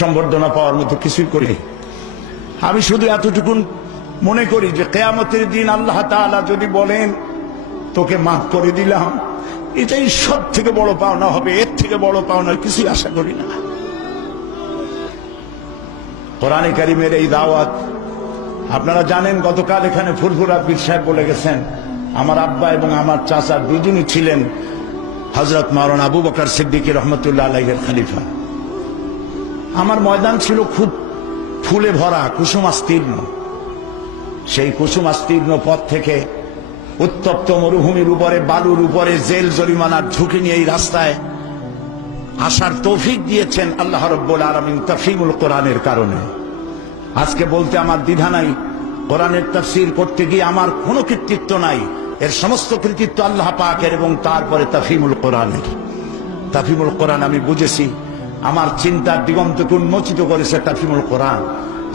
সম্বর্ধনা পাওয়ার মতো কিছুই করি। আমি শুধু এতটুকু মনে করি যে কিয়ামতের দিন আল্লাহ তাআলা যদি বলেন তোকে মাফ করে দিলাম, এটাই সব থেকে বড় পাওনা হবে। এর থেকে বড় পাওনার কিছুই আশা করি না। কোরআনে কারিমের এই দাওয়াত আপনারা জানেন, গতকাল এখানে ফুরফুরা পীর সাহেব বলে গেছেন, আমার আব্বা এবং আমার চাচা দুজনই ছিলেন হযরত মাওলানা আবু বকর সিদ্দিক রহমতুল্লাহ আলাইহির খলিফা। আমার ময়দান ছিল খুব ফুলে ভরা, কুসুমাস্তীর্ণ। সেই কুসুমাস্তীর্ণ পথ থেকে উত্তপ্ত মরুভূমির উপরে, বালুর উপরে জেল জরিমানার ঝুঁকি নিয়ে এই রাস্তায় আসার তৌফিক দিয়েছেন আল্লাহ রাব্বুল আলামিন তাফহিমুল কোরআনের কারণে। আজকে বলতে আমার দ্বিধা নাই, কোরআনের তাফসীর করতে গিয়ে আমার কোনো কৃতিত্ব নাই। এর সমস্ত কৃতিত্ব আল্লাহ পাকের এবং তারপরে তাফহিমুল কোরআনের। তাফহিমুল কোরআন আমি বুঝেছি, আমার চিন্তার দিগন্তকে উন্মোচিত করেছে তাফহিমুল কোরআন,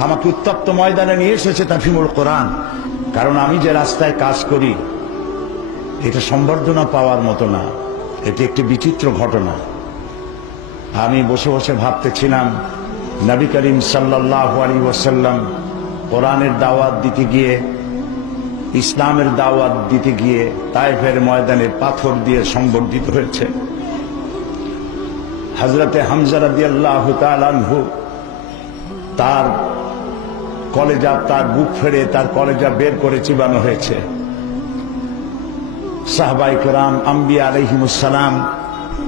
আমাকে উত্তপ্ত ময়দানে নিয়ে এসেছে তাফহিমুল কোরআন। কারণ আমি যে রাস্তায় কাজ করি এটা সম্বর্ধনা পাওয়ার মতো না, এটি একটি বিচিত্র ঘটনা। আমি বসে বসে ভাবতেছিলাম, নবী করিম সাল্লাল্লাহু আলাইহি ওয়াসাল্লাম কোরআনের দাওয়াত দিতে গিয়ে, ইসলামের দাওয়াত দিতে গিয়ে তায়েফের ময়দানে পাথর দিয়ে সংবর্ধিত হয়েছে। হযরতে হামজা রাদিয়াল্লাহু তাআলা আনহু, তার কলেজা, তার বুক ফেড়ে তার কলেজা বের করে চিবানো হয়েছে। সাহাবায়ে কেরাম, আম্বিয়া আলাইহিমুস সালাম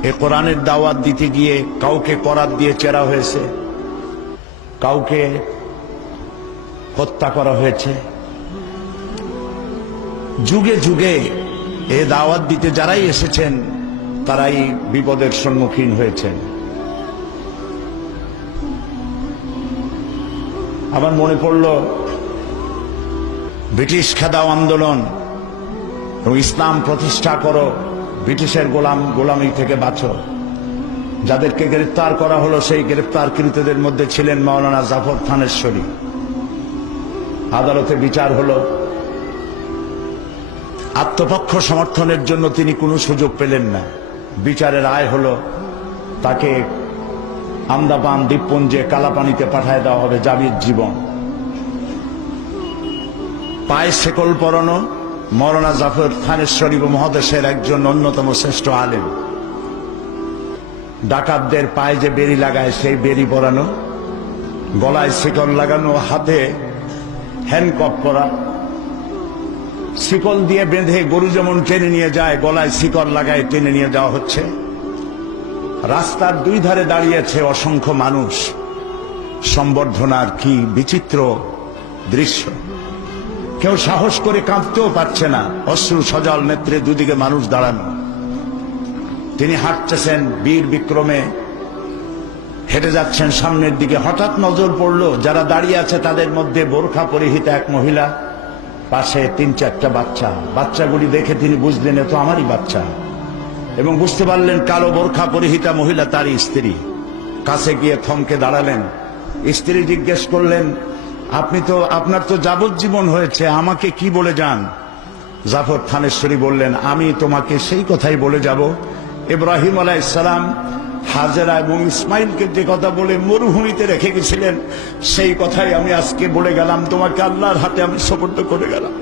এ কোরআনের দাওয়াত দিতে গিয়ে কাউকে করাত দিয়ে চেরা হয়েছে, কাউকে হত্যা করা হয়েছে। যুগে যুগে এ দাওয়াত দিতে যারাই এসেছেন তারাই বিপদের সম্মুখীন হয়েছেন। আমার মনে পড়ল ব্রিটিশ খেদাও আন্দোলন এবং ইসলাম প্রতিষ্ঠা করো, ব্রিটিশের গোলামি থেকে বাঁচো। যাদেরকে গ্রেফতার করা হলো সেই গ্রেফতারকৃতদের মধ্যে ছিলেন মাওলানা জাফর থানেশ্বরী। আদালতে বিচার হলো, আত্মপক্ষ সমর্থনের জন্য তিনি কোনো সুযোগ পেলেন না। বিচারের রায় হলো তাকে আন্দামান দ্বীপপুঞ্জে কালাপানিতে পাঠায় দেওয়া হবে যাবজ্জীবন। পায়ে শেকল পরানো মাওলানা জাফর থানেশ্বরী মহাদেশের একজন অন্যতম শ্রেষ্ঠ আলেম। ডাকাতদের পায়ে যে বেড়ি লাগায় সেই বেড়ি পরানো, গলায় শিকল লাগানো, হাতে হ্যান্ডকাফ করা, শিকল দিয়ে বেঁধে গরু যেমন টেনে নিয়ে যায় গলায় শিকল লাগায় টেনে নিয়ে যাওয়া হচ্ছে। রাস্তার দুই ধারে দাঁড়িয়েছে অসংখ্য মানুষ। সম্বর্ধনার কি বিচিত্র দৃশ্য! কেউ সাহস করে কাঁদতেও পারছে না, অশ্রু সজল নেত্রে দুদিকে মানুষ দাঁড়ানো। তিনি হাঁটতেছেন বীর বিক্রমে, হেঁটে যাচ্ছেন সামনের দিকে। হঠাৎ নজর পড়ল যারা দাঁড়িয়ে আছে তাদের মধ্যে বোরখা পরিহিতা এক মহিলা, পাশে ৩-৪টা বাচ্চা। বাচ্চাগুলি দেখে তিনি বুঝলেন এ তো আমারই বাচ্চা, এবং বুঝতে পারলেন কালো বোরখা পরিহিতা মহিলা তারই স্ত্রী। কাছে গিয়ে থমকে দাঁড়ালেন। স্ত্রী জিজ্ঞেস করলেন, আপনার তো যাবজ্জীবন হয়েছে, আমাকে কি বলে যান? জাফর থানেশ্বরী বললেন, আমি তোমাকে সেই কথাই বলে যাব ইব্রাহিম আলাইহিস সালাম হাজেরা এবং ইসমাইলকে যে কথা বলে মরুভূমিতে রেখে গেছিলেন, সেই কথাই আমি আজকে বলে গেলাম, তোমাকে আল্লাহর হাতে আমি সুপর্দ করে গেলাম।